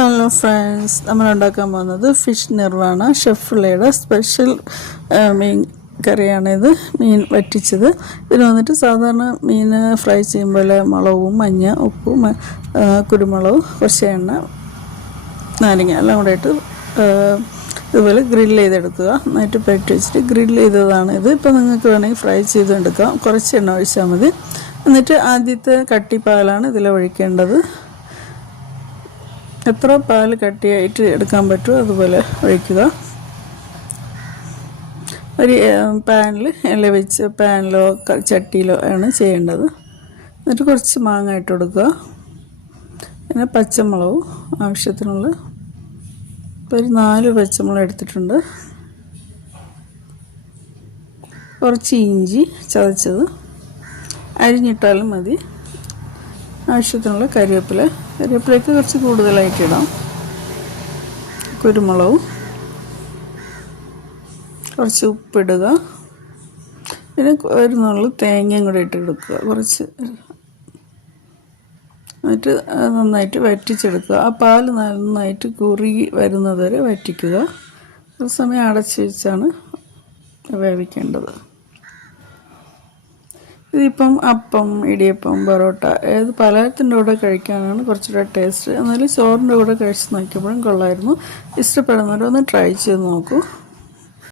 Hello friends, നമ്മൾ ഉണ്ടാക്കാൻ പോകുന്നത് ഫിഷ് നിർവാണ ഷെഫ്ലയുടെ സ്പെഷ്യൽ മീൻ കറിയാണിത്. മീൻ വറ്റിച്ചത്. ഇതിന് വന്നിട്ട് സാധാരണ മീൻ ഫ്രൈ ചെയ്യുമ്പോൾ മുളകും മഞ്ഞ ഉപ്പും കുരുമുളകും കുറച്ച് എണ്ണ നാരങ്ങ എല്ലാം കൂടെ ഇട്ട് ഇതുപോലെ ഗ്രില്ല് ചെയ്തെടുക്കുക. നന്നായിട്ട് പെരട്ടി വെച്ചിട്ട് ഗ്രില്ല് ചെയ്തതാണ് ഇത്. ഇപ്പോൾ നിങ്ങൾക്ക് വേണമെങ്കിൽ ഫ്രൈ ചെയ്തെടുക്കാം. കുറച്ച് എണ്ണ ഒഴിച്ചാൽ മതി. എന്നിട്ട് ആദ്യത്തെ കട്ടിപ്പാലാണ് ഇതിൽ ഒഴിക്കേണ്ടത്. എത്ര പാൽ കട്ടിയായിട്ട് എടുക്കാൻ പറ്റുമോ അതുപോലെ ഒഴിക്കുക. ഒരു പാനിൽ ഇല വെച്ച് പാനിലോ ചട്ടിയിലോ ആണ് ചെയ്യേണ്ടത്. എന്നിട്ട് കുറച്ച് മാങ്ങ ഇട്ട് കൊടുക്കുക. പിന്നെ പച്ചമുളകും ആവശ്യത്തിനുള്ള ഒരു 4 പച്ചമുളക് എടുത്തിട്ടുണ്ട്. കുറച്ച് ഇഞ്ചി ചതച്ചത് അരിഞ്ഞിട്ടാലും മതി. ആവശ്യത്തിനുള്ള കരിവേപ്പിലേക്ക് കുറച്ച് കൂടുതലായിട്ട് ഇടാം. കുരുമുളകും കുറച്ച് ഉപ്പിടുക. പിന്നെ ഒരു നുള്ളു തേങ്ങയും കൂടെ ഇട്ടെടുക്കുക കുറച്ച്. എന്നിട്ട് നന്നായിട്ട് വറ്റിച്ചെടുക്കുക. ആ പാൽ നന്നായിട്ട് കുറുകി വരുന്നത് വരെ വറ്റിക്കുക. ഒരു സമയം അടച്ച് വെച്ചാണ് വേവിക്കേണ്ടത്. ഇതിപ്പം അപ്പം, ഇടിയപ്പം, പൊറോട്ട ഏത് പലഹാരത്തിൻ്റെ കൂടെ കഴിക്കാനാണ് കുറച്ചുകൂടെ ടേസ്റ്റ്. എന്നാലും ചോറിൻ്റെ കൂടെ കഴിച്ച് നോക്കിയപ്പോഴും കൊള്ളായിരുന്നു. ഇഷ്ടപ്പെടുന്നവരൊന്ന് ട്രൈ ചെയ്ത് നോക്കൂ.